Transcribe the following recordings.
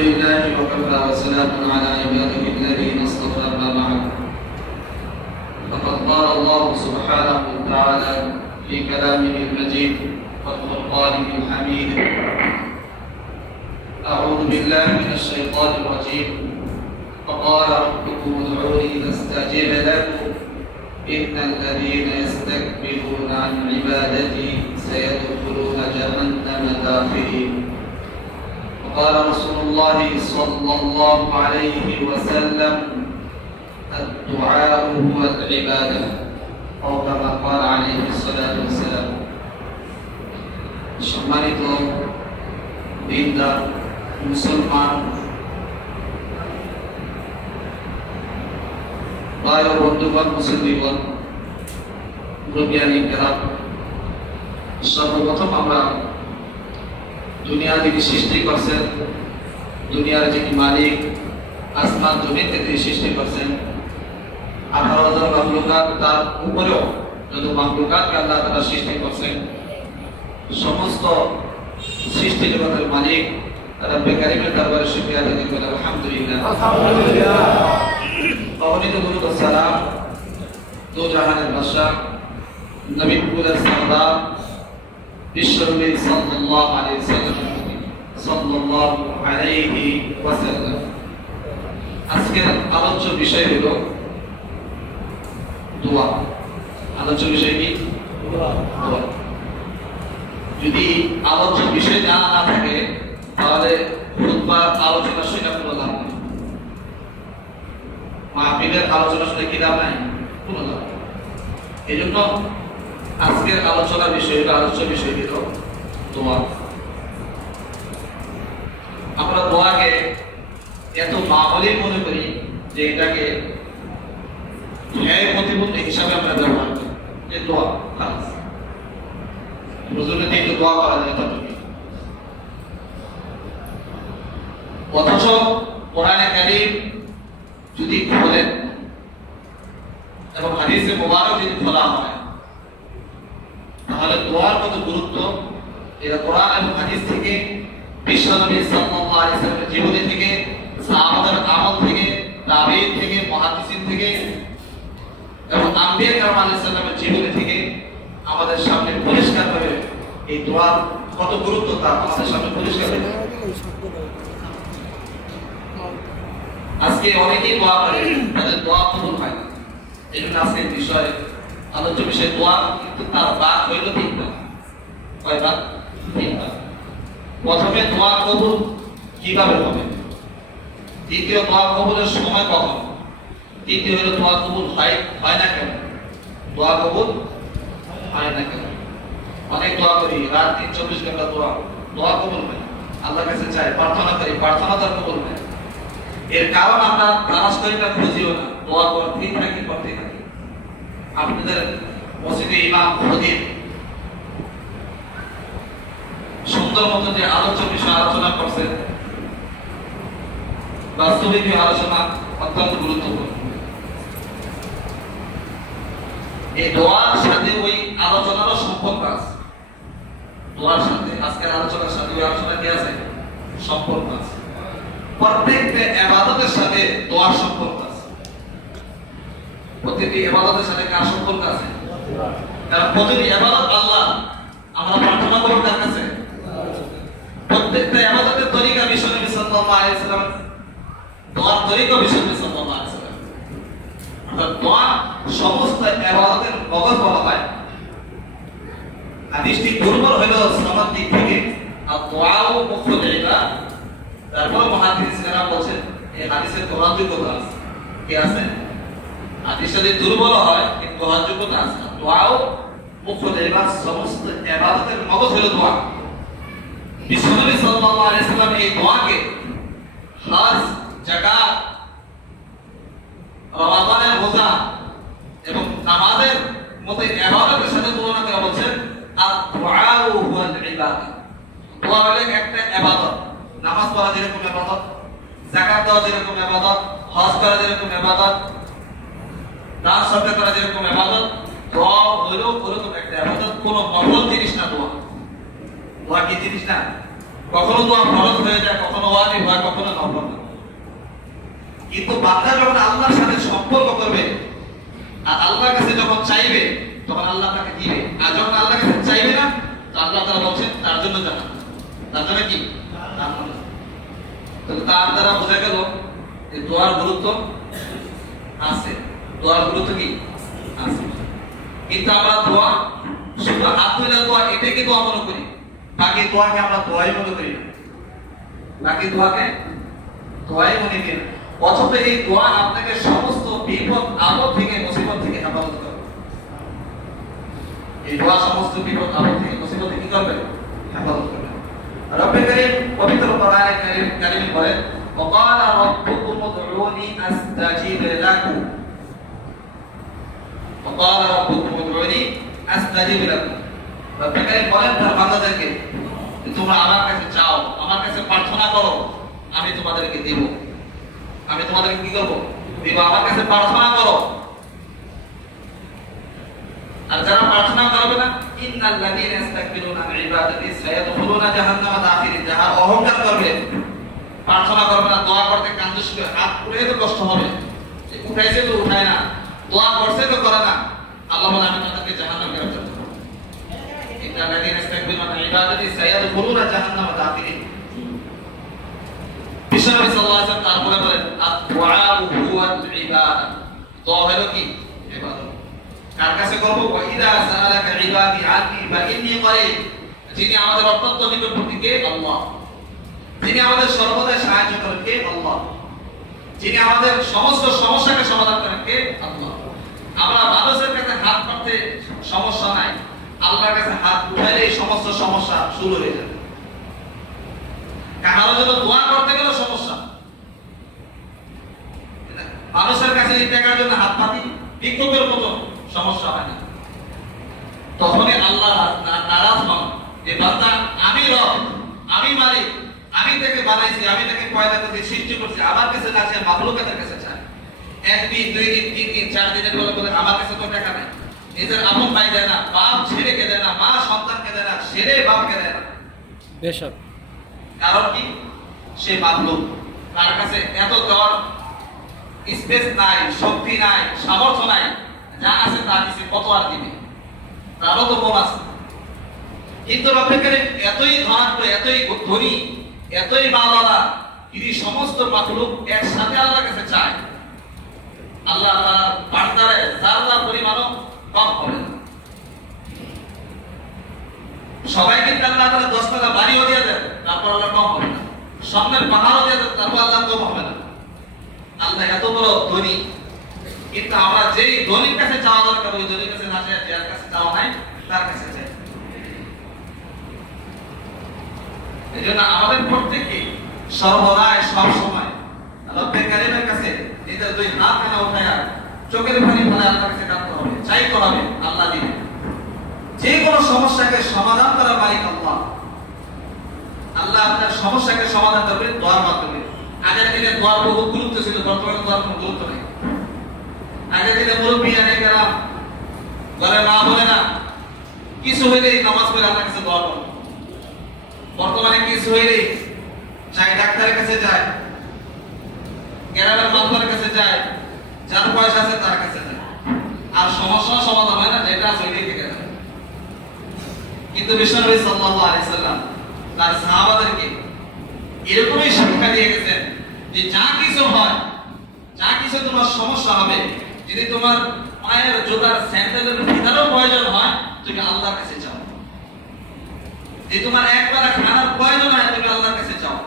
لله وكفى وسلام على عباده الذين اصطفى ما بعد. فقد قال الله سبحانه وتعالى في كلامه المجيد والقرآن الحميد: أعوذ بالله من الشيطان الرجيم. فقال ربكم ادعوني أستجب لكم إن الذين يستكبرون عن عبادتي سيدخلون جهنم داخرين. وقال رسول الله صلى الله عليه وسلم: الدعاء هو العبادة، أو كما قال عليه الصلاة والسلام. সম্মানিত দিনদার মুসলমান ভাই ও বন্ধুগণ, মুসলিমগণ, মুরব্বিয়ানি কেরাম, সর্বপ্রথম আমরা দুনিয়া যিনি সৃষ্টি করছেন, দুনিয়ার যিনি মালিক, আসমান জমিনকে তিনি সৃষ্টি করছেন, 18,000 মাখলুকাত, তার উপরেও যত মাখলুকাতকে আল্লাহ তাআলা সৃষ্টি করছেন, সমস্ত সৃষ্টি জগতের মালিক রব্বে কারীমের দরবারে শুকরিয়া আদায় করি আলহামদুলিল্লাহ। অগণিত দুরূদ ও সালাম দো জাহানের বাদশা নবী কুলের সরদার বিশ্বনবী সাল্লাল্লাহু আলাইহি ওয়াসাল্লাম। আজকের আলোচ্য বিষয় হলো দোয়া। আলোচ্য বিষয় কি? দোয়া। যদি আলোচ্য বিষয় জানা না থাকে তাহলে খুতবা আলোচনা শুনে কোনো লাভ নেই, মাহফিলের আলোচনা শুনে কি লাভ নাই, কোনো লাভ নেই। এই জন্য আজকের আলোচনার বিষয় হলো, আলোচ্য বিষয় হলো দোয়া। আমরা দোয়াকে এত মামুলি মনে করি যে এটাকে ন্যায় প্রতিবন্ধী হিসাবে আমরা ব্যবহার করি, যে দোয়া খালাস, বুঝলে একটু দোয়া করা যায় ততটুকু। অথচ কোরআনে কারীম যদি খোলেন এবং হাদিসে মুবারক যদি খোলা হয় তাহলে দোয়ার কত গুরুত্ব এটা কোরআন এবং হাদিস থেকে, বিশ্বনবী সাল্লাল্লাহু আলাইহি ওয়াসাল্লামের জীবনী থেকে, সাহাবাদের আমল থেকে, তাবেঈন থেকে, মুহাদ্দিসিন থেকে এবং আম্বিয়া কেরাম আলাইহিস সালামের জীবনী থেকে আমাদের সামনে পরিষ্কারভাবে এই দোয়ার কত গুরুত্ব তা আমাদের সামনে পরিষ্কার হয়ে যায়। আজকে অনেকেই দোয়া করে, তাদের দোয়া কবুল হয় না। এই জন্য আজকের বিষয়, আলোচ্য বিষয় দোয়া, কিন্তু তার বাদ হইল তিনটা। কয় বাদ? তিনটা। প্রথমে দোয়া কবুল কিভাবে হবে, দ্বিতীয় দোয়া কবুলের সময় কখন, তৃতীয় হলো দোয়া কবুল হয় না কেন, দোয়া কবুল হয় না কেন। অনেক দোয়া করি, রাত 3-24 ঘন্টা দোয়া কবুল হয়, আল্লাহর কাছে চাই, প্রার্থনা করি, প্রার্থনা তার কবুল হয়। এর কারণ আমরা তালাশ করি না, খুঁজিও না, দোয়া করতেই থাকি। আপনাদের মসজিদে ইমাম খতিব সুন্দর মতো যে আলোচ্য বিষয় আলোচনা করছেন, বাস্তবিক আলোচনা অত্যন্ত গুরুত্বপূর্ণ। এই দোয়ার সাথে ওই আলোচনারও সম্পর্ক আছে, দোয়ার সাথে আজকের আলোচনার সাথে ওই আলোচনা কি আছে? সম্পর্ক আছে। প্রত্যেকটা ইবাদতের সাথে দোয়ার সম্পর্ক আছে। প্রতিটি ইবাদতের সাথে কার সম্পর্ক আছে? কারণ প্রতিটি ইবাদত আল্লাহ, আমরা প্রার্থনা করি তার কাছে। প্রত্যেকটা ইবাদতের তরিকা বিশ্বনবী সাল্লাল্লাহু আলাইহি ওয়াসাল্লাম, দোয়ার তরিকা বিশ্বনবী সাল্লাল্লাহু আলাইহি ওয়াসাল্লাম। অর্থাৎ দোয়া সমস্ত ইবাদতের মগজ বলা হয়। হাদিসটি দুর্বল হলেও সনদ দিক থেকে আর দোয়াও মুখ্য ইবাদত। তারপর মুহাদ্দিসিনরা বলেন এই হাদিসের গ্রহণযোগ্যতা আছে। কি আছে? হাদিস যদি দুর্বল হয় কিন্তু গ্রহণযোগ্যতা আছে। দোয়াও মুখ্য ইবাদত, সমস্ত ইবাদতের মগজ হলো দোয়া। বিশ্বনবী সাল্লাল্লাহু আলাইহি ওয়াসাল্লাম এই দোয়াকে হজ, যাকাত, রমাদানের রোজা এবং নামাজের মতো ইবাদতের সাথে তুলনা করে বলেন আদ-দুআউ হুয়াল ইবাদত। দোয়া হলো একটা ইবাদত। নামাজ পড়া যেরকম ইবাদত, যাকাত দেওয়া যেরকম ইবাদত, হজ করা যেরকম ইবাদত, দান সদকা করা যেরকম ইবাদত, দোয়া হলো ওরকম একটা ইবাদত। কোনো নফল জিনিস না দোয়া। দোয়া কি জিনিস না? কখনো দোয়া ফরজ হয়ে যায়, কখনো ওয়াজিব হয়, কখনো নফল হয়। কিন্তু বান্দা যখন আল্লাহর সাথে সম্পর্ক করবে আর আল্লাহর কাছে যখন চাইবে তখন আল্লাহ তাকে দিবে, আর যখন আল্লাহর কাছে চাইবে না তো আল্লাহ তাআলা বলছেন তার জন্য জান্নাত। তার জন্য কি? জান্নাত। তো তার দ্বারা বোঝা গেল যে দোয়ার গুরুত্ব আছে। দোয়ার গুরুত্ব কি আছে। কিন্তু আমরা দোয়া শুধু হাত তুলে দোয়া এটাকে দোয়া মনে করি, বাকি দোয়াকে আমরা দোয়াই মনে করি না। বাকি দোয়াকে দোয়াই মনে করি না। অথচ এই দোয়া আপনাকে সমস্ত বিপদ আপদ থেকে মুসিবত থেকে হেফাজত করবে। এই দোয়া সমস্ত বিপদ আপদ থেকে মুসিবত থেকে কি করবে? হেফাজত করবে। রব্বুল কারীম পবিত্র কোরআনে কারীমে বলেন ওয়াকালা রাব্বুকুম উদউনি আস্তাজিব লাকুম। ওয়াকালা রাব্বুকুম উদউনি আস্তাজিব লাকুম। রব্বুল কারীম বলেন তার বান্দাদেরকে তোমরা আমার কাছে চাও, আমার কাছে প্রার্থনা করো, আমি তোমাদেরকে দেব। আমি তোমাদেরকে কি করব? দেব। আমার কাছে প্রার্থনা করো। আর যারা প্রার্থনা করবে না, ইন্নাল লাযীনা ইস্তাকবিরুনা আন ইবাদাতি সায়াদখুলুনা জাহান্নামা দাখিরিন, যারা অহংকার করবে, প্রার্থনা করবে না, দোয়া করতে কান্দুস করে হাত উঠাইতে তো কষ্ট হবে, উঠাইছে তো উঠায় না, দোয়া করছে তো করে না, আল্লাহ বলে আমি তাদেরকে জাহান্নামে গ্রেফতার করব। ইন্নাল লাযীনা ইস্তাকবিরুনা আন ইবাদাতি সায়াদখুলুনা জাহান্নামা দাখিরিন। বিশ্বনবী সাল্লাল্লাহু আলাইহি ওয়াসাল্লাম তারপরে বলেন আদ-দুআউ হুয়াল ইবাদা। দোয়া হলো কি? ইবাদত। কার কাছে করব? ওয়া ইযা সাআলাকা ইবাদি আন্নী ফা ইন্নী করিব। যিনি আমাদের অত্যন্ত নিকটবর্তী কে? আল্লাহ। যিনি আমাদের সর্বদা সাহায্য করেন কে? আল্লাহ। যিনি আমাদের সমস্ত সমস্যাকে সমাধান করেন কে? আল্লাহ। আমরা মানুষের কাছে হাত পাততে সমস্যা নাই, আল্লাহর কাছে হাত উঠাইলেই সমস্ত সমস্যা শুরু হয়ে যাবে। কারো জন্য দোয়া করতে গেলে সমস্যা, মানুষের কাছে টাকার জন্য হাত পাতি ভিক্ষুকের মতো সমস্যা হয় না। তখনই আল্লাহ নারাজ হন যে বান্দা আমি রব, আমি মালিক, আমি তাকে বানাইছি, আমি তাকে পয়দা করতে সৃষ্টি করছি, আমার কাছে না চায় মাখলুকাতের কাছে চায়। একদিন, দুই দিন, তিন দিন, 4 দিনের বলে বলে আমার কাছে তো টাকা নাই। নিজের আপন ভাই দেয় না, বাপ ছেলেকে দেয় না, মা সন্তানকে দেয় না, ছেলে বাপকে দেয় না। বেশক কারণ কি? সে মাখলুক, তার কাছে এত দেওয়ার স্পেস নাই, শক্তি নাই, সামর্থ্য নাই। যা আছে তা দিছে, কত আর দিবে? তারও তো মন আছে। কিন্তু রব্বুল কারীম এতই ধনাঢ্য, এতই ধনী, এতই মাওলানা, তিনি সমস্ত মাখলুক একসাথে আল্লাহর কাছে চায়। আল্লাহ তাআলা বান্দারে যারা পরিমাণও কম হবে না। সবাই কিন্তু আল্লাহ তাআলা 10 টাকা বাড়িও দিয়ে দেন, তারপর আল্লাহ কম হবে না। স্বর্ণের পাহাড়ও দিয়ে দেন, তারপর আল্লাহ কম হবে না। আল্লাহ এত বড় ধনী, কিন্তু আমরা যেই ধনীর কাছে চাওয়া দরকার ওই ধনীর কাছে না চাই, যার কাছে চাওয়া নাই তার কাছে চাই। এজন্য আমাদের প্রত্যেককে সর্বদাই সব সময় রব্বুল কারীমের কাছে নিজের দুই হাত কানা উঠায়া চোখের পানি ফেলে আল্লাহর কাছে কাঁদতে হবে, চাইতে হবে, আল্লাহ দিবেন। যে কোনো সমস্যাকে সমাধান করার মালিক আল্লাহ। আল্লাহ আপনার সমস্যাকে সমাধান করবে দোয়ার মাধ্যমে। আগের দিনে দোয়ার বহু গুরুত্ব ছিল, বর্তমানে দোয়ার কোনো গুরুত্ব নেই। আগের দিনে মুরব্বী অনেকেরা ঘরে মা বলে না, কিছু হইলেই নামাজ পড়ে আল্লাহর কাছে দোয়া করে। বর্তমানে কিছু হইলেই যায় ডাক্তারের কাছে যায়, গ্রামের মাতবরের কাছে যায়, যার পয়সা আছে তার কাছে যায়, আর সমস্যা সমাধান হয় না, যেটা আছে ওইটাই থেকে যায়। কিন্তু বিশ্বনবী সাল্লাল্লাহু আলাইহি সাল্লাম তার সাহাবাদেরকে এরকমই শিক্ষা দিয়ে গেছেন যে যা কিছু হয়, যা কিছু তোমার সমস্যা হবে, যদি তোমার পায়ের জুতার স্যান্ডেলের ভিতরেও প্রয়োজন হয়, তুমি আল্লাহর কাছে যাও। যে তোমার একবার খানার প্রয়োজন হয়, তুমি আল্লাহর কাছে যাও।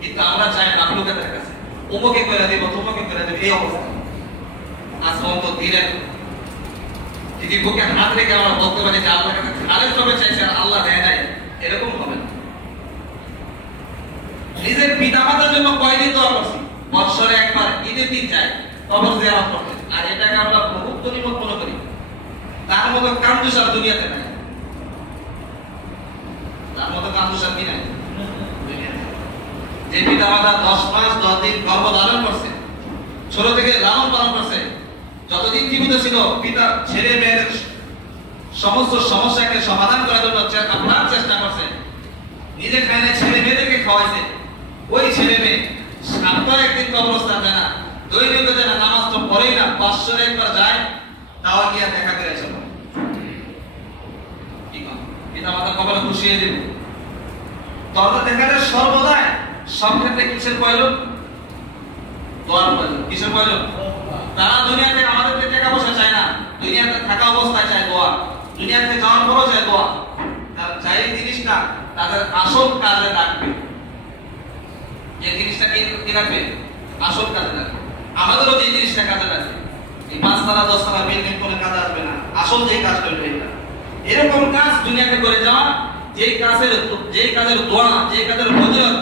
কিন্তু আমরা চাই মাখলুকাতের কাছে, অমুকে করে দেব, তোমাকে করে দেব, এই অবস্থা। আসমান তো দিলেন, যদি বুকে হাত রেখে আমরা বলতে পারি যে আল্লাহর কাছে খালেদ ভাবে চাইছে আর আল্লাহ দেয় নাই, এরকম হবে না। নিজের পিতা মাতার জন্য কয়দিন দোয়া করছি, বৎসরে একবার ঈদের দিন যাই কবর জিয়ারত করতে, আর এটাকে আমরা বহুত গনিমত মনে করি। তার মতো কান্দুসার দুনিয়াতে নাই, তার মতো কান্দুসার কি নাই। যে পিতা মাতা 10 মাস 10 দিন গর্ভধারণ করছে, ছোট থেকে লালন পালন করছে, যতদিন জীবিত ছিল পিতা ছেলে মেয়েদের সমস্ত সমস্যাকে সমাধান করার জন্য আপনার চেষ্টা করছে, নিজে খায় না, ছেলে মেয়েদেরকে খাওয়াইছে। ওই ছেলে মেয়ে সপ্তাহে একদিন কবরস্থান যায় না, দৈনিক যায় না, নামাজ তো পড়েই না, 500 একবার যায়, তাও গিয়া দেখা করে চলো। কি কম পিতা মাতা কবরে খুশিয়ে দেব। তখন দেখা যায় সর্বদাই সব ক্ষেত্রে কিসের প্রয়োজন? দোয়ার প্রয়োজন। কিসের প্রয়োজন? তারা দুনিয়াতে আমাদেরকে টাকা পয়সা চায় না, দুনিয়াতে থাকা অবস্থায় চায় দোয়া, দুনিয়াতে যাওয়ার পরও চায় দোয়া। তার চাই জিনিসটা তাদের আসল কাজে লাগবে। যে জিনিসটা কি রাখবে? আসল কাজে লাগবে। আমাদেরও যে জিনিসটা কাজে লাগবে, এই 5 তলা 10 তলা বিল্ডিং কোনো কাজে আসবে না। আসল যে কাজটা হলো এটা। এরকম কাজ দুনিয়াতে করে যাওয়া, যে কাজের দোয়া, যে কাজের ফজিলত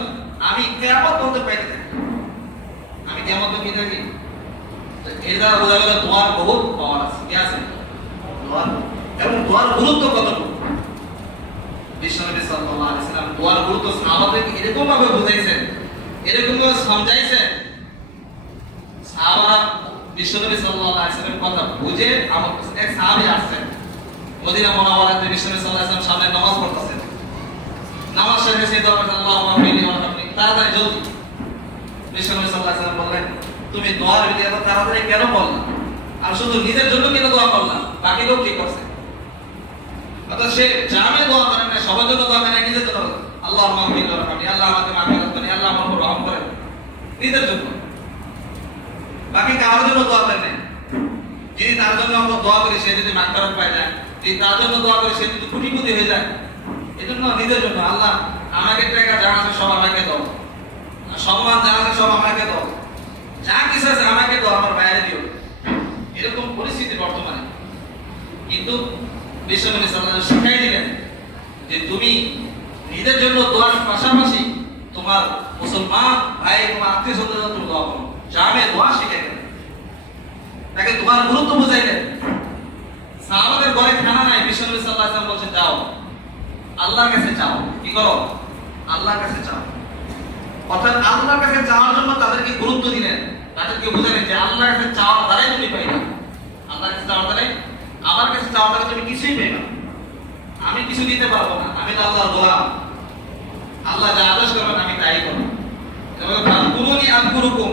আমি কিয়ামত পর্যন্ত পাইতে থাকি। আমি কিয়ামত পর্যন্ত কি থাকি? এর দ্বারা বোঝা গেল দোয়ার বহুত পাওয়ার আছে। কি আছে? দোয়ার। এবং দোয়ার গুরুত্ব কতটুকু? বিশ্বনবী সাল্লাল্লাহু আলাইহি ওয়াসাল্লাম দোয়ার গুরুত্ব সাহাবাদেরকে এরকম ভাবে বুঝাইছেন, এরকম ভাবে সমঝাইছেন, সাহাবারা বিশ্বনবী সাল্লাল্লাহু আলাইহি ওয়াসাল্লামের কথা বুঝে আমার এক সাহাবী আসছেন মদিনা মুনাওয়ারাতে, বিশ্বনবী সাল্লাল্লাহু আলাইহি ওয়াসাল্লাম সামনে নামাজ পড়তেছেন। নামাজ শেষে সেই দোয়া করতেন, আল্লাহুম্মা ফিনি ওয়া রাহমানি, তাড়াতাড়ি জলদি। বিশ্বনবী সাল্লাল্লাহু আলাইহি ওয়াসাল্লাম বললেন, তুমি দোয়ার ভিতরে এত তাড়াতাড়ি কেন বললা? আর শুধু নিজের জন্য কেন দোয়া করলা? বাকি লোক কি করছে? অর্থাৎ সে জামে দোয়া করেন না, সবার জন্য দোয়া করেন, নিজের জন্য। আল্লাহুম্মা ফিনি ওয়া রাহমানি, আল্লাহ আমাকে মাগফিরাত করেন, আল্লাহ আমার উপর রহম করেন, নিজের জন্য। বাকি কারোর জন্য দোয়া করেন না। যিনি তার জন্য আমরা দোয়া করি সে যদি মাগফিরাত পায় যায়, যিনি তার জন্য দোয়া করি সে যদি কোটিপতি হয়ে যায়, এজন্য নিজের জন্য। আল্লাহ আমাকে টাকা যা আছে সব আমাকে দাও, সম্মান যা আছে সব আমাকে দাও, যা কিছু আছে আমাকে দাও, আমার বাইরে দিও। এরকম পরিস্থিতি বর্তমানে। কিন্তু বিশ্বনবী সাল্লাল্লাহু আলাইহি ওয়াসাল্লাম শিখাই দিলেন যে তুমি নিজের জন্য দোয়ার পাশাপাশি তোমার মুসলমান ভাই, তোমার আত্মীয়-স্বজনের জন্য দোয়া করো। জামে দোয়া শিখাই দিলেন, তাকে দোয়ার গুরুত্ব বুঝাইলেন। সাহাবাদের ঘরে খানা নাই, বিশ্বনবী সাল্লাল্লাহু আলাইহি ওয়াসাল্লাম বলছেন যাও আল্লাহর কাছে চাও। কি করো? আল্লাহর কাছে চাও। অর্থাৎ আল্লাহর কাছে চাওয়ার জন্য তাদেরকে গুরুত্ব দিলেন, তাদেরকে বুঝালেন যে আল্লাহর কাছে চাওয়ার দ্বারাই তুমি পাইবা। আল্লাহর কাছে চাওয়ার দ্বারাই, আমার কাছে চাওয়ার দ্বারা তুমি কিছুই পাইবা। আমি কিছু দিতে পারবো না, আমি তো আল্লাহর গোলাম। আল্লাহ যা আদেশ করবেন আমি তাই করব। এবং ফাকুরুনি আযকুরুকুম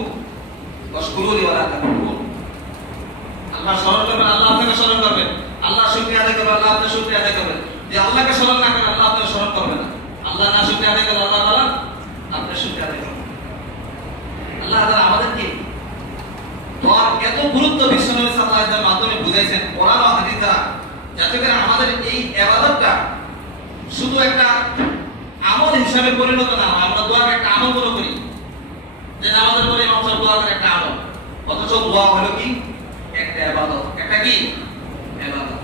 ওয়াশকুরুনি ওয়ালা তাকফুরুন। আল্লাহ স্মরণ করবেন, আল্লাহ আপনাকে স্মরণ করবেন। আল্লাহ শুকরিয়া আদায় করবেন, আল্লাহ আপনার শুকরিয়া আদায় করবেন। যে আল্লাহকে স্মরণ না করেন, আল্লাহ আপনাকে স্মরণ করবেন না। আল্লাহ না শুকরিয়া আদায় করেন, আল্লাহ তাআলা আপনার শুকরিয়া আদায় করবেন। আল্লাহ তাআলা আমাদেরকে দোয়ার এত গুরুত্ব বিশ্বনবী সাল্লাল্লাহু আলাইহি ওয়াসাল্লামের মাধ্যমে বুঝাইছেন, কোরআন ও হাদিস দ্বারা, যাতে করে আমাদের এই ইবাদতটা শুধু একটা আমল হিসাবে পরিণত না হয়। আমরা দোয়াকে একটা আমল মনে করি, যে আমাদের পরে ইমাম সাহেব দোয়া করে একটা আমল, অথচ দোয়া হলো কি? একটা ইবাদত। একটা কি? ইবাদত।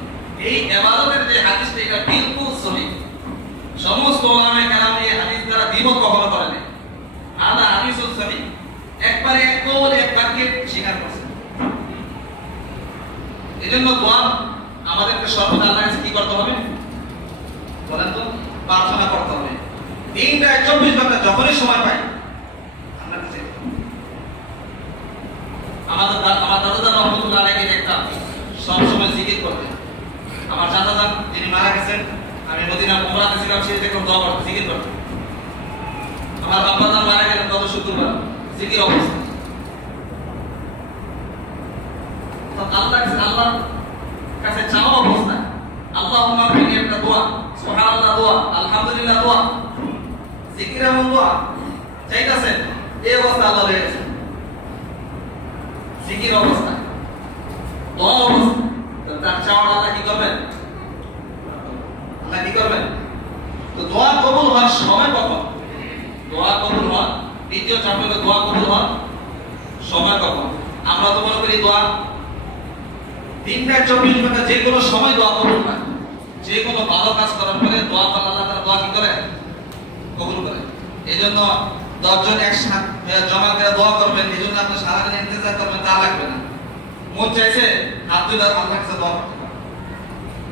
এই ইবাদতের যে হাদিসটা, এটা বিলকুল সহিহ। সমস্ত উলামায়ে কেরাম এই হাদিস দ্বারা দ্বিমত কখনো করেন না। আলা হাদিসুস সহিহ, একবারে এক কওল এক বাক্যে স্বীকার করছেন। এজন্য দোয়া আমাদেরকে সর্বদা আল্লাহর কাছে কি করতে হবে? বলেন তো, প্রার্থনা করতে হবে। দিনটা 24 ঘন্টা যখনই সময় পাই আল্লাহর কাছে। আমার দাদা রহমতুল্লাহ আলাইহি দেখতাম সব সময় জিকির করতে। আমার চাচা যিনি মারা গেছেন, আমি মদিনা উমরাতে ছিলাম, সেই দেখলাম দোয়া করতে, জিকির করতে। আমার বাবা মারা গেলেন গত শুক্রবার, জিকির অবস্থা। আল্লাহর কাছে চাওয়া অবস্থা। আল্লাহুম্মা ফিনি একটা দোয়া, সুবহানাল্লাহ দোয়া, আলহামদুলিল্লাহ দোয়া, জিকির এবং দোয়া চাইতাছেন, এই অবস্থা আল্লাহ রয়েছে। জিকির অবস্থা, দোয়া অবস্থা, তার চাওয়া আল্লাহ কি করবেন? আল্লাহ কি করবেন? তো দোয়া কবুল হওয়ার সময় কখন? দোয়া কবুল হওয়া দ্বিতীয় চাপ হলো দোয়া কবুল হওয়ার সময় কখন? আমরা তো মনে করি দোয়া দিনটা 24 ঘন্টা, যে কোনো সময় দোয়া কবুল হয়। যে কোনো ভালো কাজ করার পরে দোয়া করলে আল্লাহ তাআলা দোয়া কি করে? কবুল করে। এজন্য 10 জন একসাথে জমা করে দোয়া করবেন, এজন্য আপনি সারাদিন ইন্তজার করবেন তা লাগবে না। মন চাইছে হাত তুলে আল্লাহর কাছে দোয়া করতে পারেন।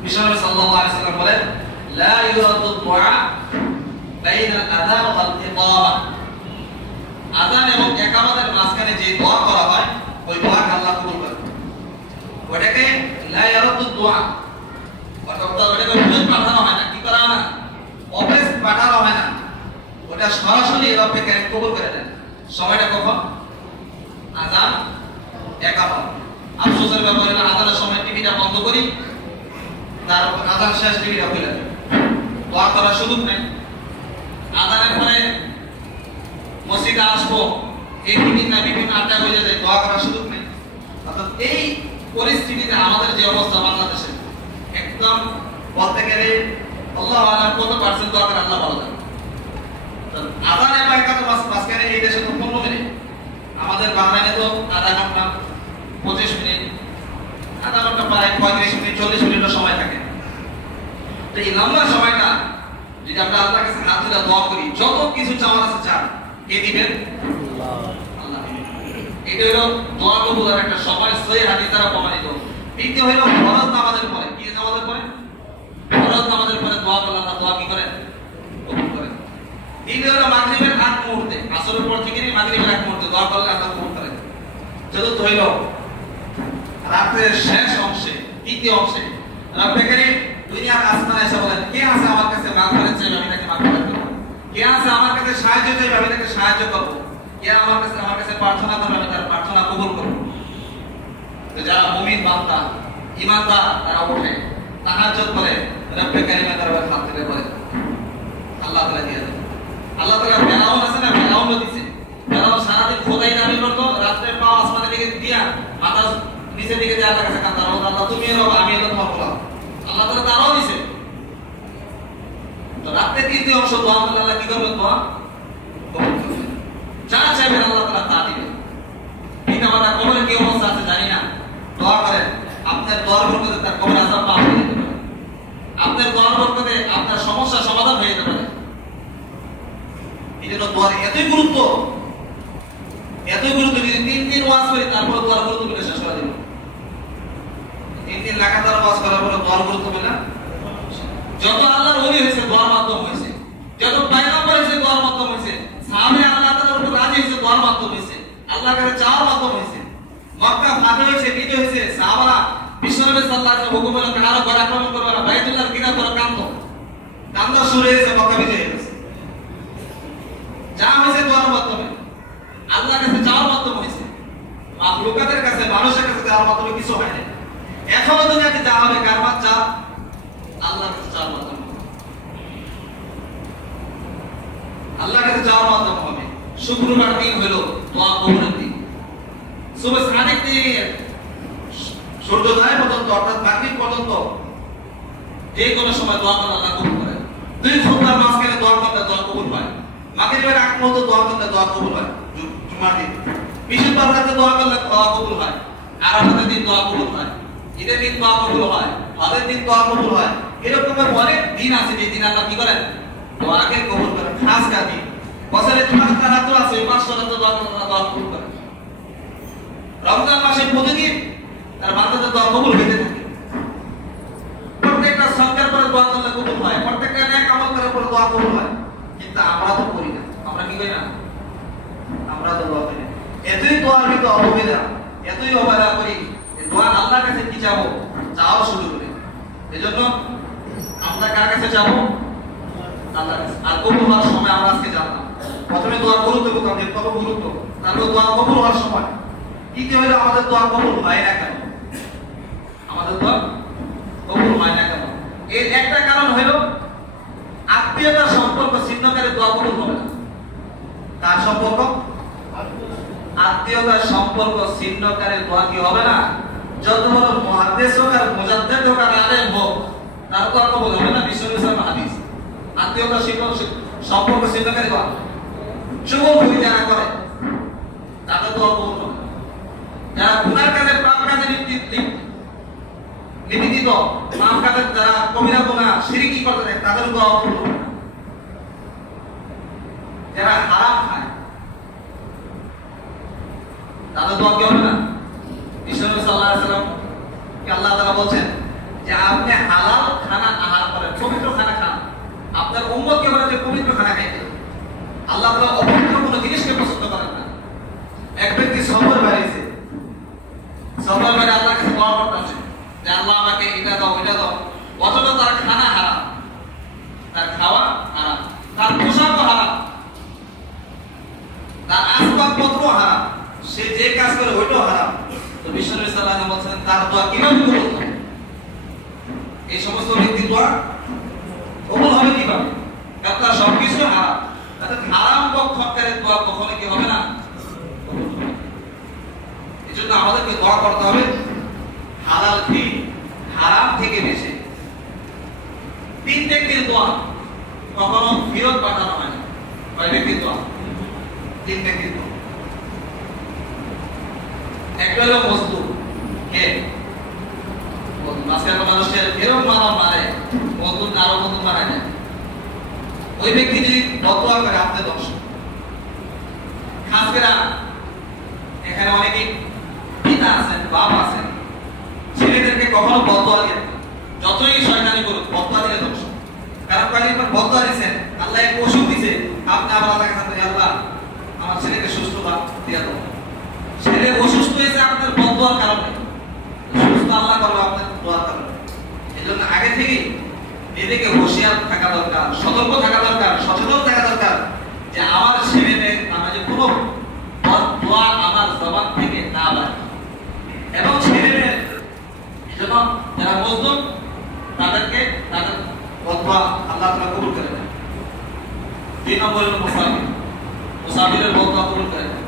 বিশ্বনবী সাল্লাল্লাহু আলাইহি ওয়াসাল্লাম বলেন, লা ইউরাদু দুআ বাইনা আযান ওয়াল ইকামা। আযান এবং ইকামতের মাঝখানে যে দোয়া করা হয়, ওই দোয়াকে আল্লাহ কবুল করে। ওটাকে লা ইউরাদু দুআ, অর্থাৎ ওটাকে ফেরত পাঠানো হয় না। কি করা হয় না? অফিস পাঠানো হয় না। ওটা সরাসরি রব্বে কারীম কবুল করে নেন। সময়টা কখন? আযান 51। আফসোসের ব্যাপার হলো আযানের সময় টিভিটা বন্ধ করি, তারপর আযান শেষ টিভিটা খুলে দেয়, দোয়া করার সুযোগ নেই। আযানের পরে মসজিদে আসবো, এই বিভিন্ন আড্ডা হয়ে যায়, দোয়া করার সুযোগ নেই। অর্থাৎ এই পরিস্থিতিতে আমাদের যে অবস্থা বাংলাদেশে, একদম বলতে গেলে আল্লাহ আলাম কত পার্সেন্ট দোয়া করে আল্লাহ ভালো জানে। আযানের বাইকাত মাঝখানে এই দেশে তো 15 মিনিট, আমাদের বাংলাদেশে তো আধা ঘন্টা 25 মিনিট, আধা ঘন্টা প্রায় 35 মিনিট 40 মিনিটের সময় থাকে। তো এই লম্বা সময়টা যদি আমরা আল্লাহর কাছে হাত তুলে দোয়া করি, যত কিছু চাওয়ার আছে চান, কে দিবেন? আল্লাহ। এটা হলো দোয়া কবুলের একটা সময়, সহিহ হাদিস দ্বারা প্রমাণিত। দ্বিতীয় হলো ফরজ নামাজের পরে, কি নামাজের পরে? ফরজ নামাজের পরে দোয়া করলে আল্লাহ দোয়া কি করেন? কবুল করেন। দ্বিতীয় হলো মাগরিবের আগ মুহূর্তে, আসরের পর থেকে নিয়ে মাগরিবের আগ মুহূর্তে দোয়া করলে আল্লাহ কবুল করেন। চতুর্থ হলো রাতের শেষ অংশে, তৃতীয় অংশে রব্বে কারীম দুনিয়ার আসমানে এসে বলেন, কে আছে আমার কাছে মাগফিরাত চাইবে, আমি তাকে মাগফিরাত করব। কে আছে আমার কাছে সাহায্য চাইবে, আমি তাকে সাহায্য করব। কে আমার কাছে প্রার্থনা করবে, আমি তার প্রার্থনা কবুল করব। তো যারা মুমিন বান্দা, ঈমানদার, তারা ওঠে, তাহাজ্জুদ করে, রব্বে কারীমের দরবারে হাত তুলে বলে, আল্লাহ তাআলা দিয়ে দেন। আল্লাহ তাআলা ফেরাউন আছে না, ফেরাউনও দিয়েছে। ফেরাউন সারাদিন খোদাই দাবি করতো, রাত্রে পা আসমানের দিকে দিয়া মাথা নিচের দিকে দিয়ে আল্লাহর কাছে কাঁদতো, আল্লাহ তুমি রব, আমি হলো তোমার গোলাম। আল্লাহ তাআলা তারাও দিয়েছে। তো রাতে তৃতীয় অংশ দোয়া করলে আল্লাহ কি করবে? দোয়া কবুল করবে। যা চাইবেন আল্লাহ তাআলা তা দিবেন। কিন্তু আমরা কবরে কি অবস্থা আছে জানি না, দোয়া করেন আপনার দোয়ার বরকতে তার কবরে আযাব মাফ হয়ে যেতে পারে, আপনার দোয়ার বরকতে আপনার সমস্যা সমাধান হয়ে যেতে পারে। এই জন্য দোয়ার এতই গুরুত্ব, যদি 3 দিন ওয়াজ করি তারপরে দোয়ার গুরুত্ব বলে শেষ করে দিব। 3 দিন লাগাতার ওয়াজ করার পরে দোয়ার গুরুত্ব বলে যত আল্লাহর ওলি হয়েছে দোয়ার মাধ্যম হয়েছে, যত পয়গম্বর হয়েছে দোয়ার মাধ্যম হয়েছে, সাহাবী আল্লাহ তাআলার উপর রাজি হয়েছে দোয়ার মাধ্যম হয়েছে, আল্লাহর কাছে চাওয়ার মাধ্যম হয়েছে। মক্কা ফাতহ হয়েছে, বিজয় হয়েছে, সাহাবারা বিশ্বনবী সাল্লাল্লাহু আলাইহি ওয়াসাল্লাম হুকুম হলো কারো ঘর আক্রমণ করবে না, বাইতুল্লাহর কিনার করে কান্দো শুরু হয়েছে, মক্কা বিজয় হয়েছে। যা হয়েছে দোয়ার মাধ্যমে, আল্লাহর কাছে চাওয়ার মাধ্যম হয়েছে। মাখলুকাতের কাছে, মানুষের কাছে চাওয়ার মাধ্যমে কিছু হয় না। এখনো দুনিয়াতে যা হবে কার মাধ্যমে? চা আল্লাহর কাছে চাওয়ার মাধ্যমে, আল্লাহর কাছে চাওয়ার মাধ্যম হবে। শুক্রবার দিন হলো দোয়া কবুলের দিন। সুবহ সাদিক দিন সূর্যোদয় পর্যন্ত, অর্থাৎ মাগরিব পর্যন্ত যে কোনো সময় দোয়া করলে আল্লাহ কবুল করেন। 2 খুতবার মাঝখানে দোয়া করলে দোয়া কবুল হয়। মাগরিবের আগ পর্যন্ত দোয়া করলে দোয়া কবুল হয়। জুমার দিন, বৃহস্পতিবার রাতে দোয়া করলে দোয়া কবুল হয়। আরাফাতের দিন দোয়া কবুল হয়। ঈদের দিন দোয়া কবুল হয়। হজের দিন দোয়া কবুল হয়। এরকম অনেক দিন আছে যে দিন আল্লাহ কি করেন? দোয়াকে কবুল করেন। খাস দিন, বছরে 5টা রাত আছে, 5টা রাতে দোয়া করলে দোয়া কবুল করেন। রমজান মাসে প্রতিদিন তার বান্দাদের দোয়া কবুল হইতে থাকে। প্রত্যেকটা সরকার করে দোয়া করলে কবুল হয়, প্রত্যেকটা নেক আমল করার পরে দোয়া কবুল হয়। কিন্তু আমরা তো করি না। আমরা কি করি না? আমরা তো দোয়া করি না। এতই দোয়ার ভিতরে অবহেলা, এতই অবহেলা করি, দোয়া আল্লাহর কাছে কি চাবো? চাওয়া শুরু করি। এজন্য আমরা কার কাছে যাবো? আল্লাহর কাছে। আর কবুল হওয়ার সময় আমরা আজকে জানলাম। প্রথমে দোয়ার গুরুত্ব বুঝলাম যে কত গুরুত্ব, তারপর দোয়া কবুল হওয়ার সময়। দ্বিতীয় হলো আমাদের দোয়া কবুল হয় না কেন? আমাদের দোয়া কবুল হয় না কেন? এর একটা কারণ হলো আত্মীয়তার সম্পর্ক ছিন্নকারী দোয়া কবুল হবে না। তার সম্পর্ক, আত্মীয়তার সম্পর্ক ছিন্নকারী দোয়া কি হবে না? যত বড় মুহাদ্দিস হোক আর মুজাদ্দিদ হোক আর আলেম হোক, তার দোয়া কবুল হবে না। বিশ্বনবীর হাদিস, আত্মীয়তার সম্পর্ক ছিন্নকারী দোয়া যুবক যারা করে তাদের দোয়া কবুল হবে। যারা গুনার কাজে, পাপ কাজে নিবেদিত, পাপ কাজে যারা কবিরা গুনাহ শিরকি করতে থাকে, তাদের দোয়া কবুল হবে না। যারা হারাম খায় তাদের দোয়া কি হবে না? বিশ্বনবী সাল্লাল্লাহু আলাইহি ওয়াসাল্লাম কে আল্লাহ তাআলা বলেন যে আপনি হালাল খানা আহার করেন, পবিত্র খানা খান। আপনার উম্মতকে বলেন যে পবিত্র খানা খাইতে। আল্লাহ তাআলা অপবিত্র কোনো জিনিসকে পছন্দ করেন না। এক ব্যক্তি সফর বাড়িয়েছে, সফর বাড়ি আল্লাহর কাছে দোয়া করতেছে যে আল্লাহ আমাকে এটা দাও, এটা দাও, অথচ তার খানা হারাম, তার খাওয়া হারাম, তার পোশাকও হারাম, তার দোয়া কিভাবে কবুল হবে? এই সমস্ত ব্যক্তির দোয়া কবুল হবে কিভাবে? কারণ তার সবকিছু হারাম। তাহলে হারাম বক্ষণকারীর দোয়া কখনো কি হবে না? এই জন্য আমাদেরকে দোয়া করতে হবে হালাল থেকে, হারাম থেকে বেশি। 3 ব্যক্তির দোয়া কখনো ফিরত পাঠানো হয় না। কয় ব্যক্তির দোয়া? 3 ব্যক্তির দোয়া। একটা হলো মজদুর, কে? আজকাল মানুষের এরকম মানব মানে মজদুর না আরো মজদুর বানায় না। ওই ব্যক্তি যদি বদদোয়া করে আপনি দোষ। খাস করে এখানে অনেকেই পিতা আছেন, বাপ আছেন, ছেলেদেরকে কখনো বদদোয়া দেন না। যতই শয়তানি করুক বদদোয়া দিলে দোষ। কারণ কয়েকদিন পর বদদোয়া দিয়েছেন, আল্লাহ এক ওষুধ দিয়েছে, আপনি আবার আল্লাহকে সাথে আল্লাহ আমার ছেলেকে সুস্থতা দিয়ে দাও। ছেলে অসুস্থ হয়েছে আপনার বদদোয়ার কারণে, সুস্থ আল্লাহ করলো আপনার দোয়ার কারণে। এই জন্য আগে থেকেই নিজেকে হুঁশিয়ার থাকা দরকার, সতর্ক থাকা দরকার, সচেতন থাকা দরকার যে আমার ছেলে মেয়ে আমার যে কোনো দোয়া আমার জবান থেকে না বাড়ে। এবং ছেলে মেয়ে এজন্য যারা মজদুর তাদেরকে তাদের বদদোয়া আল্লাহ তাআলা কবুল করে নেন। 2 নম্বর হলো মুসাফির। মুসাফিরের বদদোয়া কবুল করে নেন।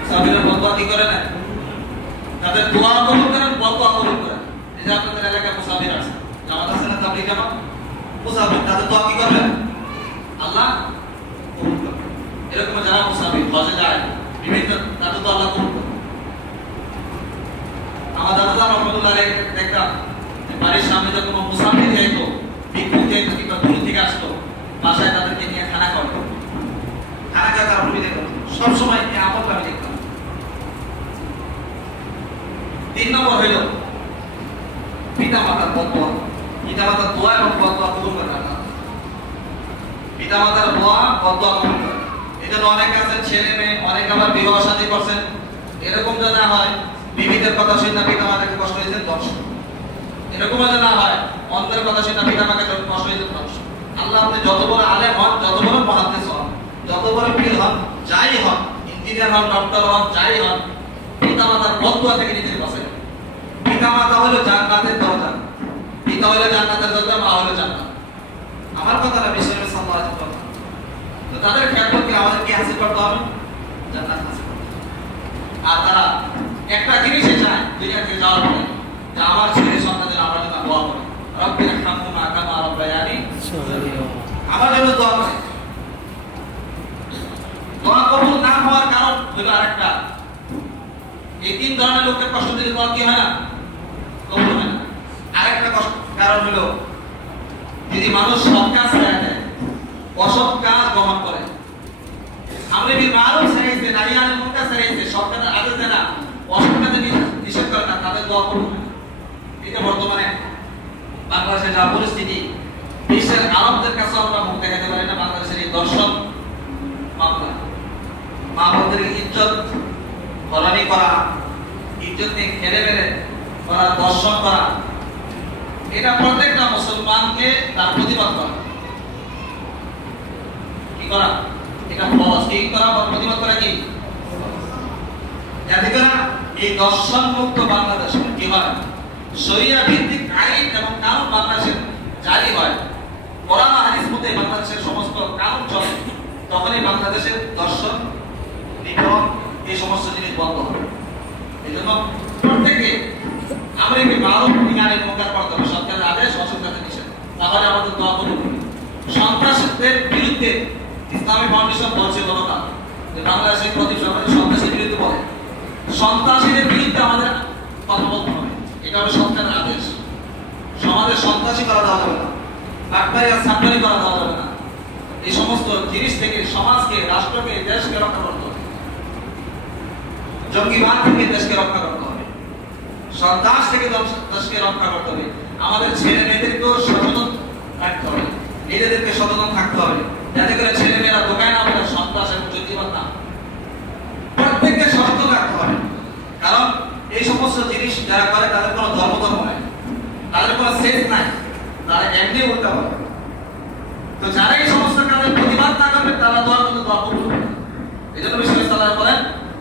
মুসাফিরের বদদোয়া কি করে নেন? তাদের দোয়া কবুল করেন, বদদোয়া কবুল করেন। এই যে আপনাদের এলাকায় মুসাফির আছে, জামাত আছে না, তাবলীগ জামাত, মুসাফির, তাদের দোয়া কি করবেন? আল্লাহ কবুল করবেন। এরকম যারা মুসাফির হজে যায় বিভিন্ন, তাদের দোয়া আল্লাহ কবুল করবেন। আমার দাদা রহমতুল্লাহ আলাইহি দেখতাম বাড়ির সামনে যখন মুসাফির যাইতো, ভিক্ষুক যাইতো কিংবা দূর থেকে আসতো, বাসায় তাদেরকে নিয়ে খানা খাওয়াতো। খানা খাওয়া তারা ভূমি দেখতো সবসময়, এই আমলটা আমি দেখতাম। 3 নম্বর হইল পিতা মাতার বদদোয়া। পিতা মাতার দোয়া এবং বদদোয়া কবুল করে না। পিতা মাতার দোয়া বদদোয়া কবুল করে। এই জন্য অনেক আছেন ছেলে মেয়ে, অনেক আবার বিবাহ শাদী করছেন, এরকম যেন না হয় বিবিদের কথা শুনে পিতা মাতাকে কষ্ট হয়েছে 10, এরকম যেন না হয় অন্যের কথা শুনে পিতা মাতাকে কষ্ট হয়েছে 10। আল্লাহ আপনি যত বড় আলেম হন, যত বড় মুহাদ্দিস হন, যত বড় পীর হন, যাই হন, ইঞ্জিনিয়ার হন, ডক্টর হন, যাই হন, পিতা মাতার বদদোয়া থেকে নিজেকে বাঁচান। পিতা মাতা হলো জান্নাতের দরজা, পিতা হলো জান্নাতের দরজা, মা হলো জান্নাত। আমার কথা না, বিশ্বনবী সাল্লাল্লাহু আলাইহি ওয়াসাল্লাম। তো তাদের খেয়াল করে আমাদের কি হাসিল করতে হবে? জান্নাত হাসিল করতে হবে। আর তারা একটা জিনিসই চায় দুনিয়া থেকে যাওয়ার পরে, যে আমার ছেলে সন্তানদের আমার জন্য দোয়া করে, রব্বির হামহুমা কামা রাব্বায়ানি সগীরা, আমার জন্য দোয়া করে। দোয়া কবুল না হওয়ার কারণ হলো আরেকটা, এই 3 ধরনের লোককে কষ্ট দিলে দোয়া কি হয় না? কবুল হয় না। আরেকটা কারণ হলো যদি মানুষ সৎ কাজ ছেড়ে দেয়, অসৎ কাজ গ্রহণ করে, আমরে বিল মারুফ ছেড়েছে, নাহি আনিল মুনকার ছেড়েছে, সৎ কাজের আদেশ দেয় না, অসৎ কাজে নিষেধ করে না, তাদের দোয়া কবুল হয় না। এই যে বর্তমানে বাংলাদেশের যা পরিস্থিতি, বিশ্বের আরবদের কাছে আমরা মুখ দেখাতে পারি না। বাংলাদেশের এই দর্শন মামলা, মা বোনদের ইজ্জত হলানি করা, ইজ্জত নিয়ে খেলে মেরে করা, দর্শন করা, এটা প্রত্যেকটা মুসলমানকে তার প্রতিবাদ করা। কি করা? এটা ফরজ। কি করা? প্রতিবাদ করা কি? যাতে করে এই দর্শন মুক্ত বাংলাদেশ কি হয়, শরিয়া ভিত্তিক আইন এবং কানুন বাংলাদেশে জারি হয়, কোরআন হাদিস মতে বাংলাদেশের সমস্ত কানুন চলে, তখনই বাংলাদেশের দর্শন, নিপীড়ন, এই সমস্ত জিনিস বন্ধ হবে। এই জন্য প্রত্যেকে আমরা কি মারুফ নাহি মুনকার করতে হবে, সৎ কাজের আদেশ, অসৎ কাজের নিষেধ। তাহলে আমাদের দোয়া কবুল হবে। সন্ত্রাসীদের বিরুদ্ধে ইসলামী ফাউন্ডেশন বলছে গতকাল যে বাংলাদেশের প্রতি সন্ত্রাসীর বিরুদ্ধে বলে, সন্ত্রাসীদের বিরুদ্ধে আমাদের কথা বলতে হবে। এটা হলো সৎ কাজের আদেশ। সমাজে সন্ত্রাসী করা দেওয়া যাবে না, বাটপারি আর সাবধানি করা দেওয়া যাবে না। এই সমস্ত জিনিস থেকে সমাজকে, রাষ্ট্রকে, দেশকে রক্ষা করতে হবে। জঙ্গিবাদ থেকে দেশকে রক্ষা করতে হবে, সন্ত্রাস থেকে দেশকে রক্ষা করতে হবে। আমাদের ছেলে মেয়েদেরকেও সচেতন রাখতে হবে, নিজেদেরকে সচেতন থাকতে হবে, যাতে করে ছেলে মেয়েরা দোকায় না বলে সন্ত্রাস এবং জঙ্গিবাদ না। প্রত্যেককে সচেতন রাখতে হবে। কারণ এই সমস্ত জিনিস যারা করে তাদের কোনো ধর্ম নাই, তাদের কোনো সেন্স নাই, তারা এমনি উল্টা বলে। তো যারা এই সমস্ত কাজের প্রতিবাদ না করবে তারা দোয়া করতে দোয়া কবুল হবে না। এই জন্য বিশ্ববিদ্যালয় বলেন,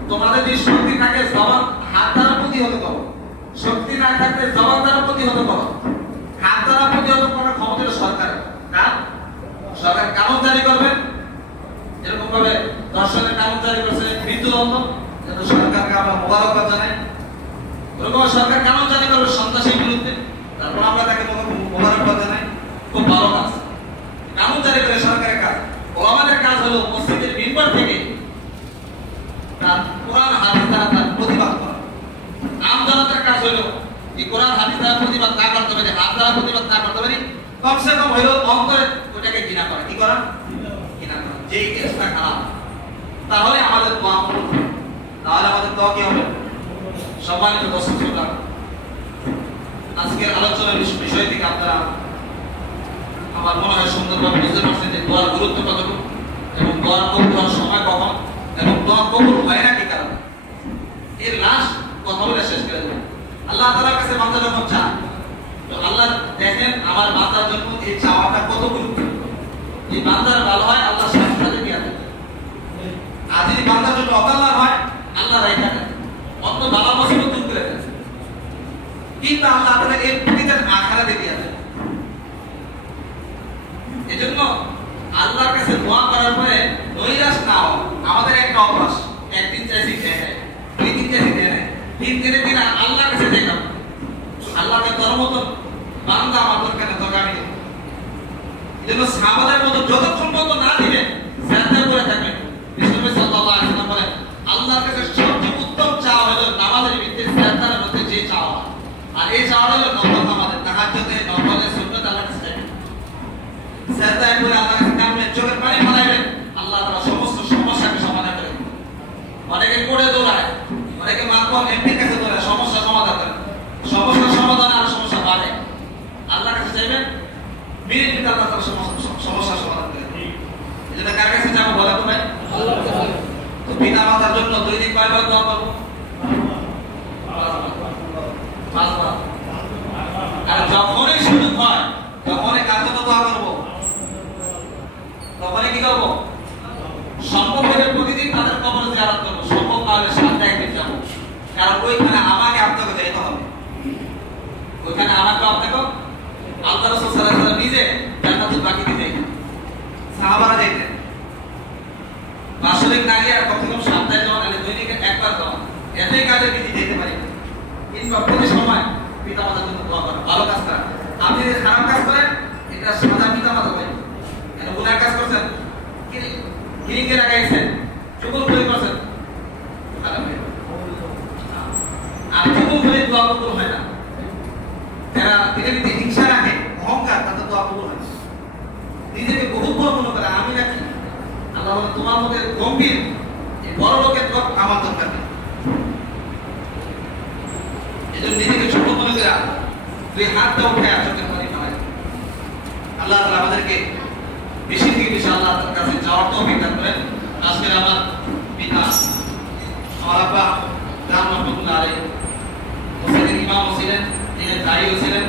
তোমাদের যে শক্তি থাকে জবান হাত দ্বারা প্রতিহত করো। না থাকলে জবান দ্বারা প্রতিহত করো, হাত দ্বারা প্রতিহত করার ক্ষমতা সরকার। সরকার কানুন জারি করবে, এরকম ভাবে দর্শনের কানুন জারি করছে মৃত্যুদণ্ড, সরকারকে আমরা মোবারকবাদ জানাই। ওরকম সরকার কানুন জারি করবে সন্ত্রাসীর বিরুদ্ধে, তারপর আমরা তাকে মোবারকবাদ জানাই। খুব ভালো কাজ, কানুন জারি করে সরকারের কাজ। ওলামাদের কাজ হলো মসজিদের মিম্বার থেকে তার কোরআন হাদিস দ্বারা তার প্রতিবাদ করা। আম জনতার কাজ হলো এই কোরআন হাদিস দ্বারা প্রতিবাদ না করতে পারি, হাত দ্বারা প্রতিবাদ না করতে পারি, কমসে কম হইলো অন্তরে ওটাকে ঘৃণা করা। কি করা? ঘৃণা করা। যেই কেসটা খারাপ, তাহলে আমাদের দোয়া কবুল হবে। তাহলে আমাদের দোয়া কি হবে? সম্মানিত দর্শক শ্রোতা, আজকের আলোচনার বিষয় থেকে আপনারা আমার মনে হয় সুন্দরভাবে বুঝতে পারছেন যে দোয়ার গুরুত্ব কতটুকু এবং দোয়া কবুল হওয়ার সময় কখন এবং দোয়া কবুল হয় না কি কারণে। এর লাস্ট কথা বলে শেষ করে দেব। আল্লাহ তাআলার কাছে বান্দা যখন চায়, তো আল্লাহ দেখেন আমার বান্দার জন্য এই চাওয়াটা কত গুরুত্বপূর্ণ। এই বান্দার ভালো হয় আল্লাহ শাস্তি দিয়ে দেন, আর যদি বান্দার জন্য অকল্যাণ হয় আল্লাহ রাইখা দেন, অন্য বালা মুসিবত দূর করে দেন। কিন্তু আল্লাহ তাআলা এই প্রতিদান আখিরাতে দিয়ে দেন। এজন্য আল্লাহর কাছে দোয়া করার পরে নৈরাশ না হও। আমাদের একটা অভ্যাস, একদিন চাইছি দেয় নাই, দুই দিন চাইছি দেয় নাই, তিন দিনের দিন আল্লাহর কাছে যাইতাম, আল্লাহকে তোর মতো বান্দা আমার দরকার না, দরকার নেই। এজন্য সাহাবাদের মতো যতক্ষণ পর্যন্ত না দিবে সেজদা করে থাকবেন। বিশ্বনবী সাল্লাল্লাহু আলাইহি ওয়াসাল্লাম বলেন আল্লাহর কাছে সবচেয়ে উত্তম চাওয়া হলো নামাজের ভিতরে সেজদার মধ্যে যে চাওয়া, আর এই চাওয়া হলো নফল নামাজের, তাহাজ্জুদে, নফলে, সুন্নাত আল্লাহর কাছে চাইবেন। সেজদা করে আল্লাহর কাছে কামনে চোখের পানি ফেলাইবেন, আল্লাহ তাআলা সমস্ত সমস্যাকে সমাধান করে দিবেন। অনেকে কোড়ে দৌড়ায়, অনেকে মাতবর এমপির কাছে দৌড়ায় সমস্যা সমাধান করে, সমস্যা সমাধান আর সমস্যা বাড়ে। আল্লাহর কাছে চাইবেন, মিনিট আল্লাহ তাআলা সমস্যা সমাধান করে দিবেন। এজন্য কার কাছে যাবো বলে তো ভাই? আল্লাহর কাছে। তো পিতা মাতার জন্য দুই দিন কয়বার দোয়া করব? পাঁচবার। আর যখনই সুযোগ হয় তখনই কার জন্য দোয়া করব? তখনই কি করব? সম্ভব হলে প্রতিদিন তাদের কবর জিয়ারত করব, সম্ভব না হলে সপ্তাহে একদিন যাব। কারণ ওইখানে আমাকে আপনাকে যেতে হবে, ওইখানে আমাকে আপনাকে আল্লাহ রাসূল সাল্লাল্লাহু আলাইহি ওয়াসাল্লাম নিজে জান্নাতুল বাকিতে যাইতেন, সাহাবারা যাইতেন। বাৎসরিক নারী আর কখনো সপ্তাহে যাওয়া নাহলে দৈনিকে একবার যাওয়া, এতই কাজের বিধি যেতে পারি। কিন্তু প্রতি সময় পিতা মাতার জন্য দোয়া করা, ভালো কাজ করা। আপনি যদি খারাপ কাজ করেন এটা সাজা পিতা মাতা পাই। এটা গুনাহ কাজ করছেন, কিলিংকে লাগাইছেন, চুকুল খুলি করছেন, খারাপ হয়ে আর চুকুল খুলি দোয়া কবুল হয় না। যারা ধীরে ধীরে হিংসা রাখে, অহংকার, তাদের দোয়া কবুল হয়। নিজেকে বহুত বড় মনে করে, আমি নাকি আল্লাহ বলে তোমার মধ্যে গম্ভীর এই বড় লোকের দোয়া আমার দরকার নেই। এজন্য নিজেকে ছোট মনে করে দুই হাতটা উঠে চোখের পানি ফেলাই। আল্লাহ তাআলা আমাদেরকে বেশি থেকে বেশি আল্লাহ তাআলার কাছে যাওয়ার তৌফিক দান করেন। আজকে আমার পিতা, আমার আব্বা রাম রহমাতুল্লাহ আলাইহি মসজিদের ইমাম ছিলেন, দিনের দায়ী ছিলেন,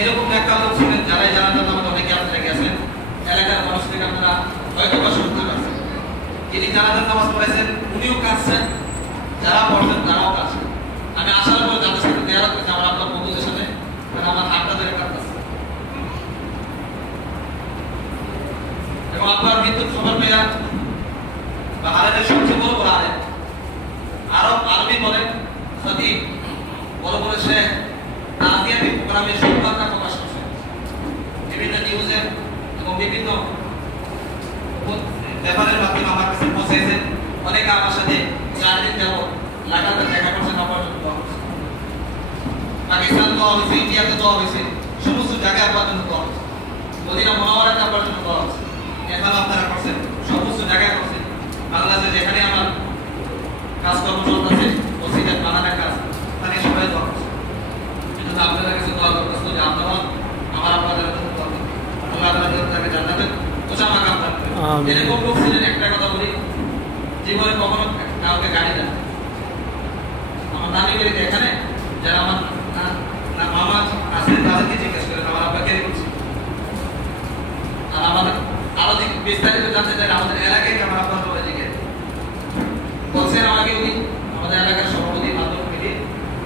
এরকম একটা লোক ছিলেন যারাই জানাতেন আমাদের অনেকে আপনারা গেছেন, এলাকার মানুষ থেকে আপনারা হয়তো বা শুনতে পারছেন। যিনি জানাতেন নামাজ পড়েছেন উনিও কাঁদছেন, যারা পড়ছেন তারাও কাঁদছেন। আমি আসার পর যাদের সাথে দেয়ার করছি আমার আপনার বন্ধুদের সাথে, তারা আমার হাতটা ধরে কাঁদতেছে এবং আপনার মৃত্যুর খবর পেয়ে বাহারের সবচেয়ে বড় বড় আলেম আরব আরবি বলেন সদীপ বড় বড় শেখ তাজিয়াতি প্রোগ্রামের সংবাদটা প্রকাশ করছে বিভিন্ন নিউজে এবং বিভিন্ন ব্যাপারের মাধ্যমে আমার কাছে পৌঁছেছে। অনেকে আমার সাথে 4 দিন যাব লাগাতার দেখা করছেন, আমার জন্য দোয়া করছেন। পাকিস্তান দোয়া হয়েছে, ইন্ডিয়াতে দোয়া হয়েছে, সমস্ত জায়গায় আপনার জন্য দোয়া হয়েছে, মদিনা মুনাওয়ারাতে আপনার জন্য দোয়া হয়েছে। এখন আপনারা করছেন, সমস্ত জায়গায় করছেন। বাংলাদেশে যেখানে আমার কাজকর্ম চলতেছে, মসজিদের বানানোর কাজ, তাকে সবাই দোয়া করছে। এজন্য আপনাদের কাছে দোয়া করতেছে যে আপনারা আমার আপনাদের জন্য দোয়া করবেন, আল্লাহ তাআলা জান্নাতের উঁচা মাকাম দান করবেন। এরকম লোক ছিলেন, একটা কথা বলি, জীবনে কখনো কাউকে গাড়ি দেন। আমার নানি বাড়িতে এখানে যারা আমার মামা আসেন তাদেরকে জিজ্ঞেস করেন আমার আব্বাকে করছি। আর আমাদের আরো বিস্তারিত জানতে চাই আমাদের এলাকায় আমার আব্বা সবাই জিজ্ঞেস বলছেন আমাকে উনি আমাদের এলাকার সভাপতি মাধ্যমিক কমিটি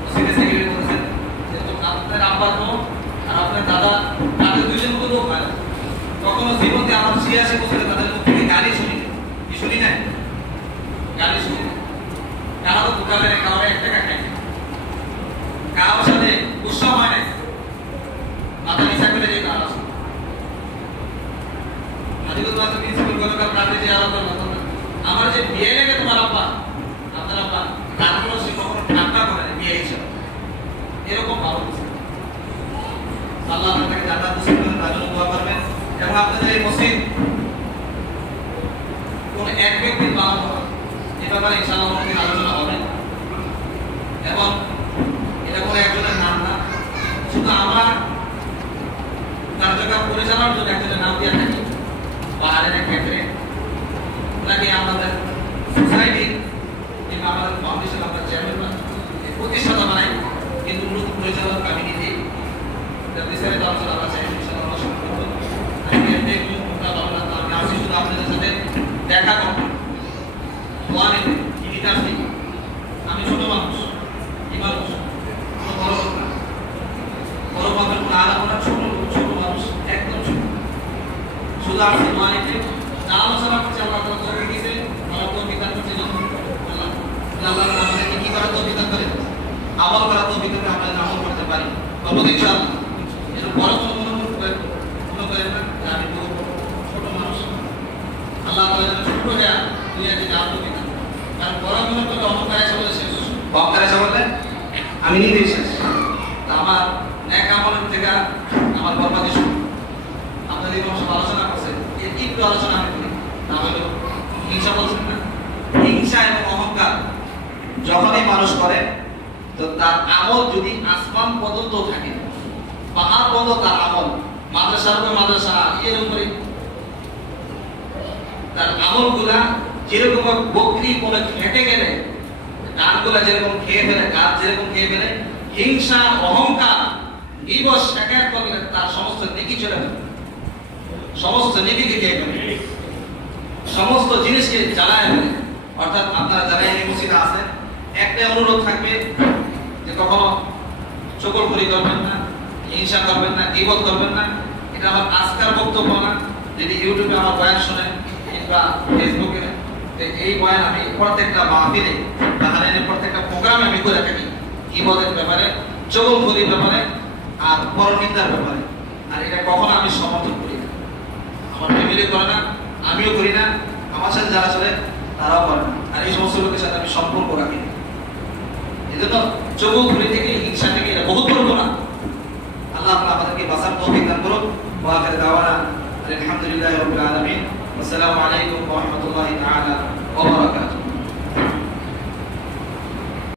মসজিদের সেক্রেটারি বলছেন কখনো জীবনে আমার 86 বছরে তাদের মুখ থেকে গালি শুনি, কি শুনি না? গালি শুনি। কারো তো দোকানে কারো 1 টাকা খায়, কারোর সাথে গুসা হয় না, মাথা নিচা করে যেতে আসে। আজকে তো আছে প্রিন্সিপাল গতকাল রাতে যে আলাদা কথা, আমার যে বিয়ে লেগে তোমার আব্বা, আপনার আব্বা তারপর সে কখনো ঠান্ডা করে না বিয়ে হিসাবে, এরকম ভালো কিছু। আল্লাহ আপনাকে জান্নাত নসিব করেন, তার জন্য দোয়া করবেন। এবং আপনাদের এই মসজিদ কোন এক ব্যক্তির বানানো হয়, এ ব্যাপারে ইনশাআল্লাহ অনেক আলোচনা হবে। এবং এটা কোনো একজনের নাম না, শুধু আমরা কার্যক্রম পরিচালনার জন্য একজনের নাম দিয়ে থাকি, পাহাড়ের এক ক্ষেত্রে ওনাকে আমাদের সোসাইটি কিংবা আমাদের ফাউন্ডেশন, আমরা চেয়ারম্যান প্রতিষ্ঠাতা বানাই, কিন্তু নতুন পরিচালক আমি নিজেই বিস্তারিত আলোচনা আমরা চাই। আমি আসছি শুধু আপনাদের সাথে দেখা করবো, দোয়া নিতে, আমি ছোট মানুষ, কি মানুষ, বড় লোক না, বড় মানুষ কোনো আলাদা না, ছোট মানুষ, একদম ছোট, শুধু আসছি দোয়া নিতে। যা আলোচনা করছে আল্লাহ তাআলা তৌফিক দিয়েছে, আমরা তৌফিক দান করছি, আল্লাহ আমাদেরকে কি করার তৌফিক দান করে, আমল করার তৌফিক দান, আমরা আমল করতে পারি ইনশাআল্লাহ। এর বড় কোনো করেন না, আমি ছোট মানুষ, আল্লাহ তাআলা যেন ছোট দেয়া দুনিয়াতে যা তৌফিক দান। কারণ বড় মনে করলে অহংকার এসে বলে শেষ, অহংকার এসে বললে আমি নিজেই শেষ। তা আমার নেক আমলের থেকে আমার বরবাদি শুরু। আপনাদের এই সব আলোচনা করছেন, একটু আলোচনা আমি করি, না হলো হিংসা বলছেন না, হিংসা এবং অহংকার যখনই মানুষ করে, তো তার আমল যদি আসমান পর্যন্ত থাকে, পাহাড় পর্যন্ত তার আমল, মাদ্রাসার উপর মাদ্রাসা, এর উপরে তার আমলগুলা যেরকম বকরি কোন ফেটে গেলে কানগুলা যেরকম খেয়ে ফেলে, কাজ যেরকম খেয়ে ফেলে, হিংসা অহংকার নিবস শেখার করলে তার সমস্ত নেকি চলে যাবে, সমস্ত নেকিকে খেয়ে ফেলে, সমস্ত জিনিসকে জ্বালায় ফেলে। অর্থাৎ আপনারা যারা এই মসজিদে আছেন, একটাই অনুরোধ থাকবে যে কখনো চকলখড়ি করবেন না, হিংসা করবেন না, গীবত করবেন না। এটা আমার আজকের বক্তব্য না, যদি ইউটিউবে আমার বয়ান শোনেন কিংবা ফেসবুকে, এই বয়ান আমি প্রত্যেকটা মাহফিলে, তাহলে প্রত্যেকটা প্রোগ্রামে আমি করে থাকি গীবতের ব্যাপারে, চকলখড়ির ব্যাপারে আর পরনিন্দার ব্যাপারে। আর এটা কখনো আমি সমর্থন করি না, আমার ফ্যামিলি করে না, আমিও করি না, আমার সাথে যারা চলে তারাও করে না, আর এই সমস্ত লোকের সাথে আমি সম্পর্ক রাখি না। এজন্য চকলখড়ি থেকে, হিংসা থেকে এটা বহুত বড় না। আল্লাহ আমাদেরকে বাঁচার তৌফিক দান করুন। ওয়া আখির দাওয়ানা আলহামদুলিল্লাহি রাব্বিল আলামিন। আসসালামু আলাইকুম ওয়া রাহমাতুল্লাহি তাআলা